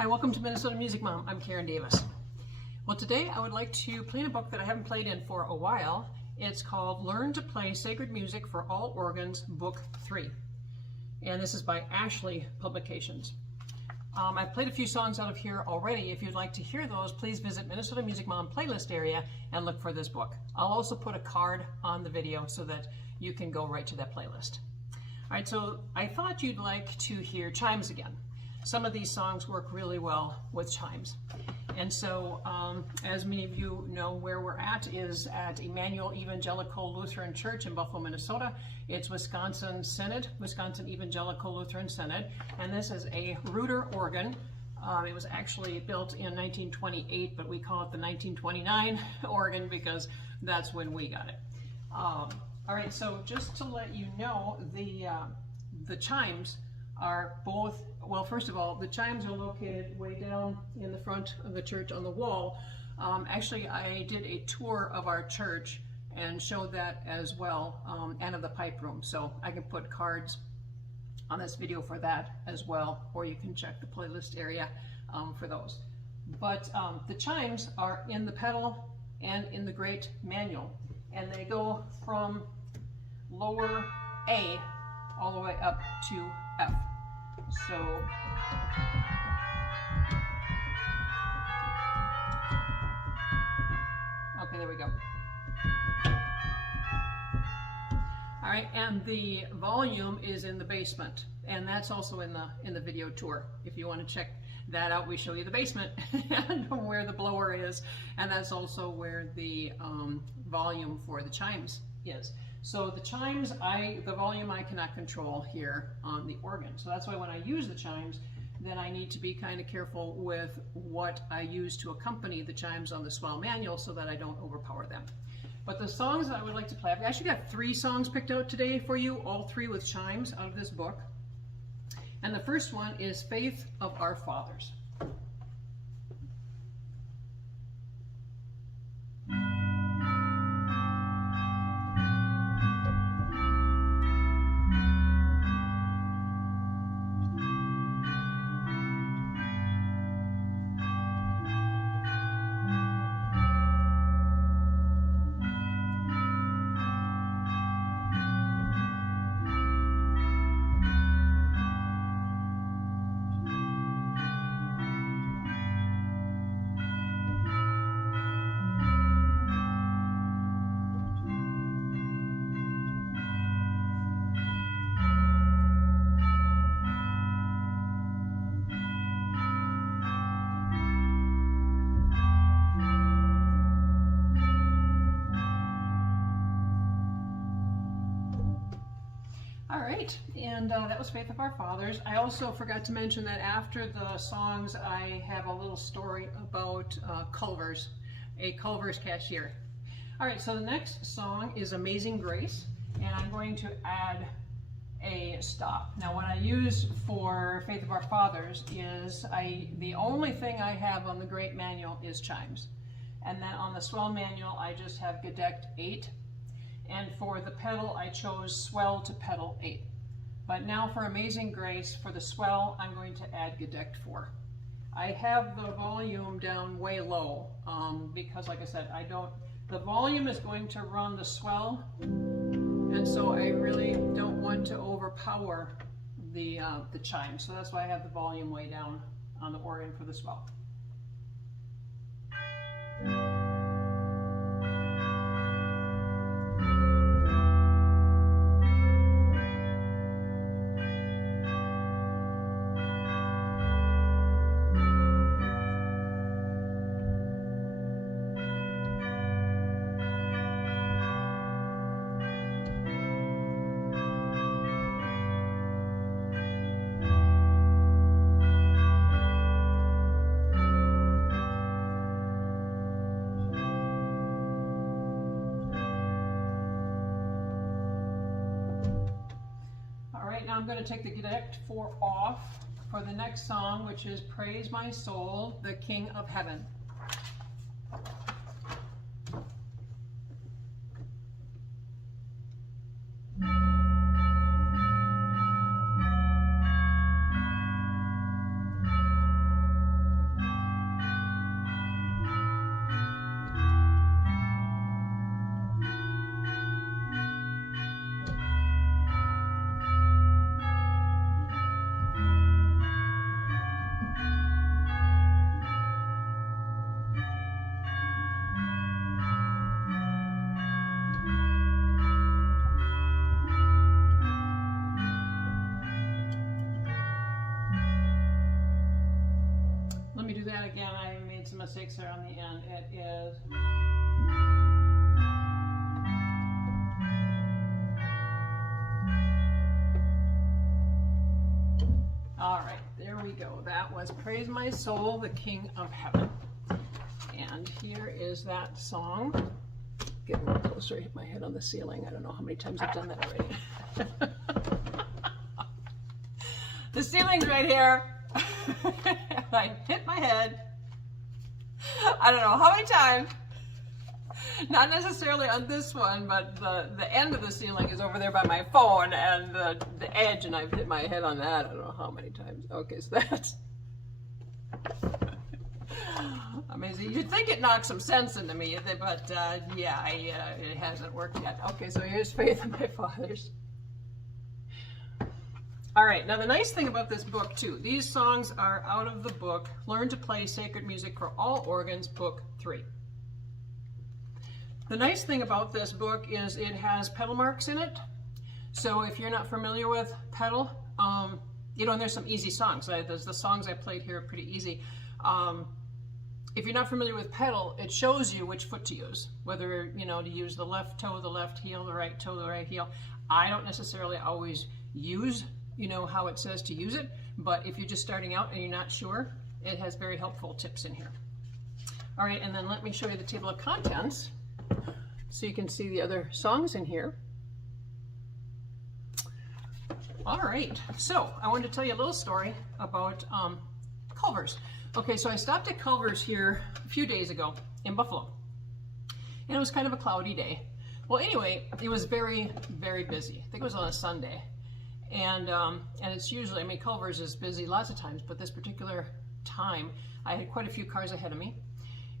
Hi, welcome to Minnesota Music Mom. I'm Karen Davis. Well, today I would like to play in a book that I haven't played in for a while. It's called Learn to Play Sacred Music for All Organs, Book 3. And this is by Ashley Publications. I've played a few songs out of here already. If you'd like to hear those, please visit Minnesota Music Mom playlist area and look for this book. I'll also put a card on the video so that you can go right to that playlist. All right, so I thought you'd like to hear chimes again. Some of these songs work really well with chimes. And so, as many of you know, where we're at is at Emmanuel Evangelical Lutheran Church in Buffalo, Minnesota. It's Wisconsin Synod, Wisconsin Evangelical Lutheran Synod, and this is a Reuter organ. It was actually built in 1928, but we call it the 1929 organ because that's when we got it. All right, so just to let you know, the chimes are both, well, first of all, the chimes are located way down in the front of the church on the wall. Actually, I did a tour of our church and showed that as well, and of the pipe room. So I can put cards on this video for that as well, or you can check the playlist area for those. But the chimes are in the pedal and in the great manual, and they go from lower A all the way up to F. So okay, there we go. All right, and the volume is in the basement, and that's also in the video tour. If you want to check that out, we show you the basement and where the blower is, and that's also where the volume for the chimes is. So the chimes, the volume I cannot control here on the organ. So that's why when I use the chimes, then I need to be kind of careful with what I use to accompany the chimes on the swell manual so that I don't overpower them. But the songs that I would like to play, I've actually got 3 songs picked out today for you, all 3 with chimes out of this book. And the first one is Faith of Our Fathers. All right, and that was Faith of Our Fathers. I also forgot to mention that after the songs, I have a little story about Culver's, a Culver's cashier. All right, so the next song is Amazing Grace, and I'm going to add a stop. Now, what I use for Faith of Our Fathers is the only thing I have on the great manual is chimes. And then on the swell manual, I just have gedeckt 8. And for the pedal, I chose swell to pedal 8. But now for Amazing Grace, for the swell, I'm going to add gedeckt 4. I have the volume down way low because, like I said, the volume is going to run the swell, and so I really don't want to overpower the chime. So that's why I have the volume way down on the organ for the swell. Now I'm going to take the gedeckt 4 off for the next song, which is Praise My Soul, the King of Heaven. me do that again. I made some mistakes there on the end. It is. All right, there we go. That was Praise My Soul, the King of Heaven. And here is that song. Get a little closer, hit my head on the ceiling. I don't know how many times I've done that already. The ceiling's right here. I hit my head. I don't know how many times. Not necessarily on this one, but the end of the ceiling is over there by my phone, and the edge, and I've hit my head on that. I don't know how many times. Okay, so that's amazing. You'd think it knocked some sense into me, but yeah, it hasn't worked yet. Okay, so here's Faith in My Fathers. All right, now the nice thing about this book too, these songs are out of the book Learn to Play Sacred Music for All Organs, Book 3. The nice thing about this book is it has pedal marks in it. So if you're not familiar with pedal, you know, and there's some easy songs. The songs I played here are pretty easy. If you're not familiar with pedal, it shows you which foot to use, whether, you know, to use the left toe, the left heel, the right toe, the right heel. I don't necessarily always use, you know, how it says to use it, but if you're just starting out and you're not sure, it has very helpful tips in here. All right, and then let me show you the table of contents so you can see the other songs in here. All right, so I wanted to tell you a little story about Culver's. Okay, so I stopped at Culver's here a few days ago in Buffalo, and it was kind of a cloudy day. Well, anyway, it was very, very busy. I think it was on a Sunday. And it's usually, I mean, Culver's is busy lots of times, but this particular time, I had quite a few cars ahead of me,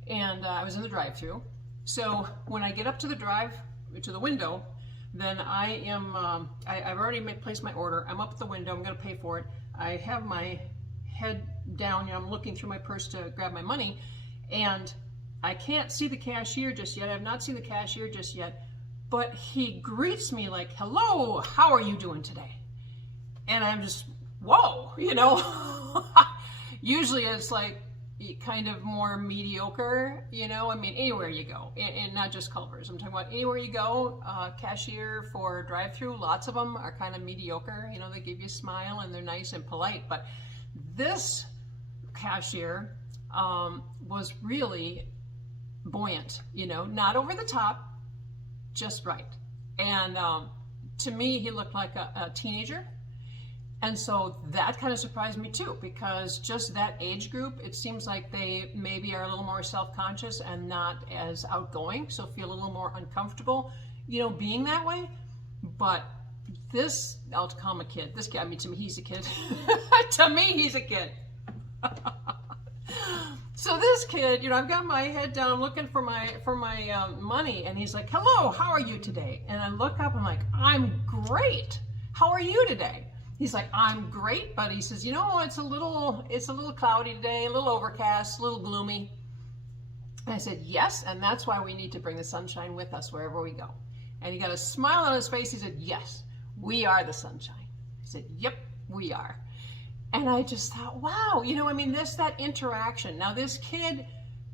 and I was in the drive-thru. So when I get up to the window, then I am, I've already placed my order. I'm up at the window, I'm gonna pay for it. I have my head down, you know, I'm looking through my purse to grab my money, and I can't see the cashier just yet. I've not seen the cashier just yet, but he greets me like, hello, how are you doing today? And I'm just, whoa, you know. Usually it's like kind of more mediocre, you know. I mean, anywhere you go, and not just Culver's. I'm talking about anywhere you go, cashier for drive-through, lots of them are kind of mediocre. You know, they give you a smile and they're nice and polite. But this cashier was really buoyant, you know, not over the top, just right. And to me, he looked like a teenager. And so that kind of surprised me too, because just that age group, it seems like they maybe are a little more self-conscious and not as outgoing, so feel a little more uncomfortable, you know, being that way. But this, I'll call him a kid. This guy, I mean, to me, he's a kid. To me, he's a kid. So this kid, you know, I've got my head down, I'm looking for my money, and he's like, hello, how are you today? And I look up, I'm like, I'm great. How are you today? He's like, I'm great, but he says, you know, it's a little cloudy today, a little overcast, a little gloomy. And I said, yes, and that's why we need to bring the sunshine with us wherever we go. And he got a smile on his face. He said, yes, we are the sunshine. I said, yep, we are. And I just thought, wow, you know, I mean, that interaction. Now, this kid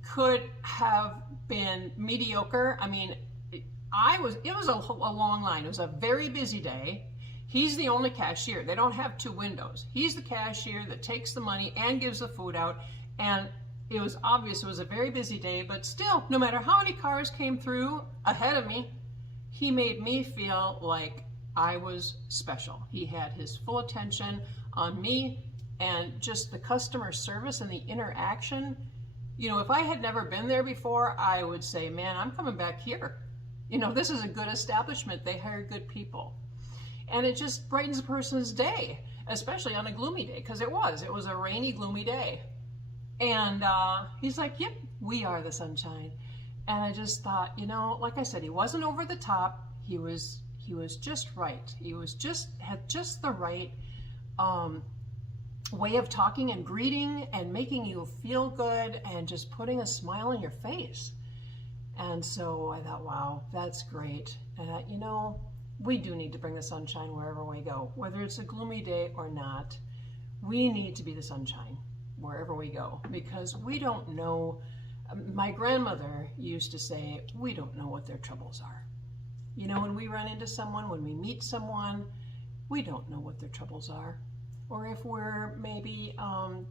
could have been mediocre. I mean, it was a long line. It was a very busy day. He's the only cashier. They don't have two windows. He's the cashier that takes the money and gives the food out. And it was obvious it was a very busy day, but still, no matter how many cars came through ahead of me, he made me feel like I was special. He had his full attention on me, and just the customer service and the interaction. You know, if I had never been there before, I would say, man, I'm coming back here. You know, this is a good establishment. They hire good people. And it just brightens a person's day, especially on a gloomy day, because it was a rainy, gloomy day. And he's like, yep, we are the sunshine. And I just thought, you know, like I said, he wasn't over the top. He was just right. He had just the right way of talking and greeting and making you feel good and just putting a smile on your face. And so I thought, wow, that's great. And you know, we do need to bring the sunshine wherever we go, whether it's a gloomy day or not. We need to be the sunshine. wherever we go, because we don't know. My grandmother used to say, we don't know what their troubles are. You know, when we run into someone, when we meet someone, we don't know what their troubles are. Or if we're maybe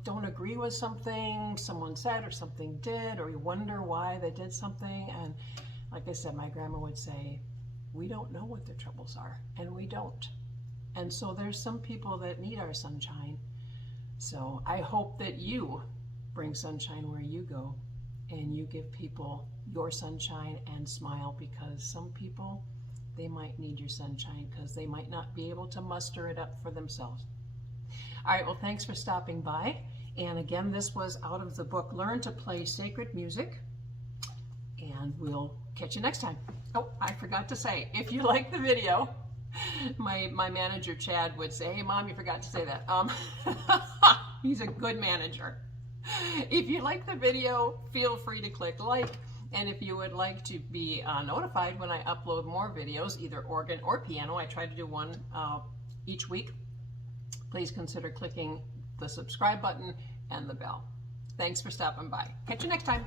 don't agree with something someone said or something did, or you wonder why they did something. And like I said, my grandma would say, we don't know what their troubles are, and we don't. And so there's some people that need our sunshine. So I hope that you bring sunshine where you go, and you give people your sunshine and smile, because some people, they might need your sunshine because they might not be able to muster it up for themselves. All right, well, thanks for stopping by. And again, this was out of the book, Learn to Play Sacred Music. And we'll catch you next time. Oh, I forgot to say, if you like the video, my manager, Chad, would say, hey, Mom, you forgot to say that. He's a good manager. If you like the video, feel free to click like. And if you would like to be notified when I upload more videos, either organ or piano, I try to do one each week, please consider clicking the subscribe button and the bell. Thanks for stopping by. Catch you next time.